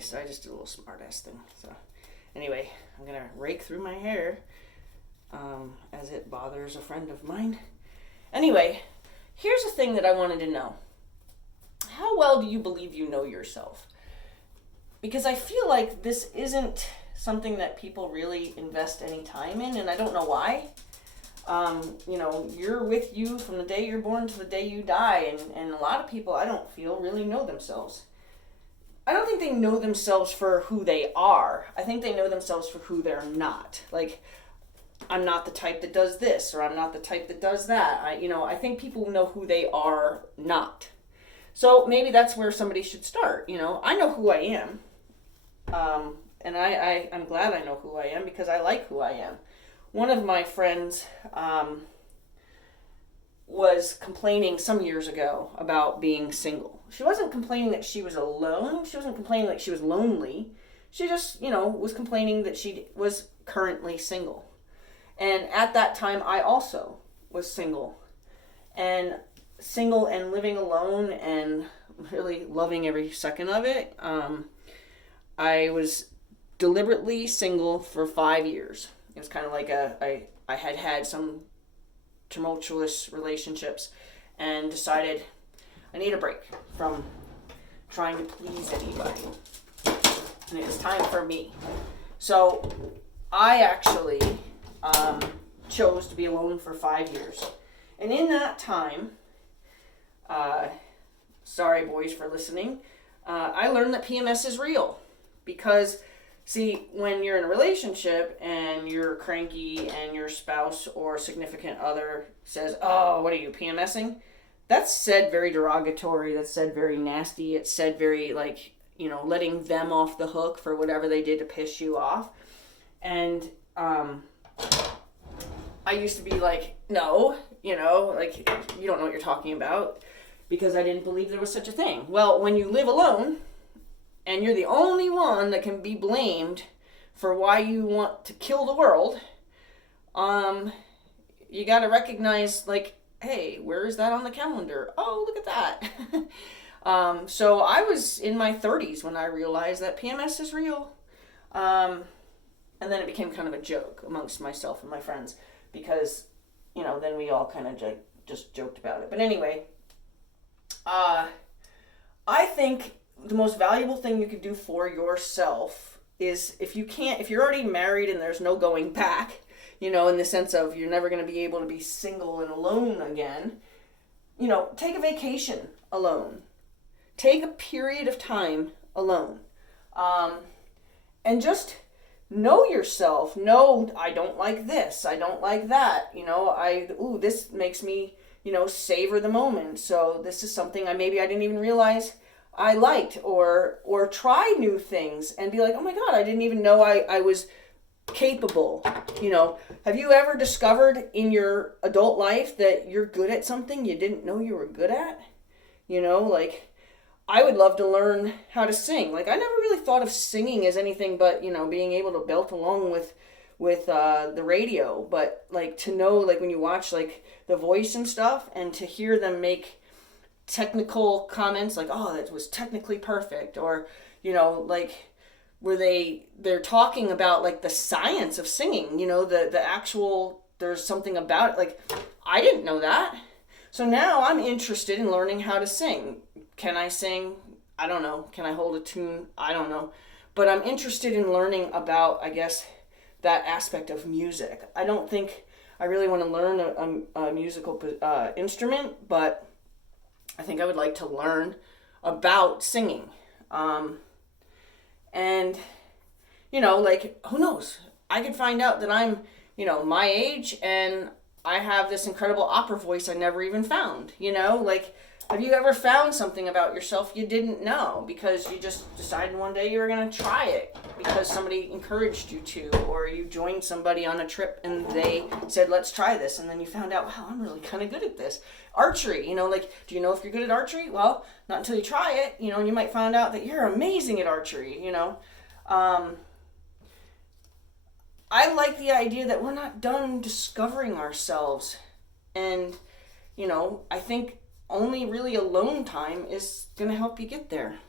So I just did a little smart ass thing. So anyway, I'm going to rake through my hair as it bothers a friend of mine. Anyway, here's a thing that I wanted to know. How well do you believe you know yourself? Because I feel like this isn't something that people really invest any time in, and I don't know why. You're with you from the day you're born to the day you die, and a lot of people, I don't feel, really know themselves. I don't think they know themselves for who they are. I think they know themselves for who they're not. Like, I'm not the type that does this, or I'm not the type that does that. I think people know who they are not. So maybe that's where somebody should start. I know who I am. And I'm glad I know who I am because I like who I am. One of my friends was complaining some years ago about being single. She wasn't complaining that she was alone. She wasn't complaining that she was lonely. She just, was complaining that she was currently single. And at that time, I also was single. And living alone and really loving every second of it. I was deliberately single for 5 years. It was kind of like I had some tumultuous relationships and decided I need a break from trying to please anybody. And it was time for me. So I actually chose to be alone for 5 years. And in that time, sorry boys for listening, I learned that PMS is real. Because, see, when you're in a relationship and you're cranky and your spouse or significant other says, oh, what are you, PMSing? That's said very derogatory. That's said very nasty. It's said very, letting them off the hook for whatever they did to piss you off. And I used to be like, no, you don't know what you're talking about, because I didn't believe there was such a thing. Well, when you live alone, and you're the only one that can be blamed for why you want to kill the world, you got to recognize, hey, where is that on the calendar? Oh, look at that. So I was in my 30s when I realized that PMS is real. And then it became kind of a joke amongst myself and my friends because, then we all kind of just joked about it. But anyway, I think the most valuable thing you could do for yourself is if you're already married and there's no going back, in the sense of you're never going to be able to be single and alone again, take a vacation alone. Take a period of time alone. And just know yourself. Know, I don't like this. I don't like that. This makes me, savor the moment. So this is something I didn't even realize I liked, or try new things and be like, oh my God, I didn't even know I was capable. Have you ever discovered in your adult life that you're good at something you didn't know you were good at? I would love to learn how to sing. I never really thought of singing as anything but, being able to belt along with the radio. But to know, when you watch The Voice and stuff, and to hear them make technical comments oh, that was technically perfect, or where they're talking about the science of singing, the actual, there's something about it. I didn't know that. So now I'm interested in learning how to sing. Can I sing? I don't know. Can I hold a tune? I don't know. But I'm interested in learning about, I guess, that aspect of music. I don't think I really want to learn a musical instrument, but I think I would like to learn about singing. And, who knows? I could find out that I'm, my age and I have this incredible opera voice I never even found. Have you ever found something about yourself you didn't know because you just decided one day you were going to try it because somebody encouraged you to, or you joined somebody on a trip and they said, let's try this. And then you found out, wow, I'm really kind of good at this. Archery, do you know if you're good at archery? Well, not until you try it, and you might find out that you're amazing at archery, I like the idea that we're not done discovering ourselves. And, I think only really alone time is going to help you get there.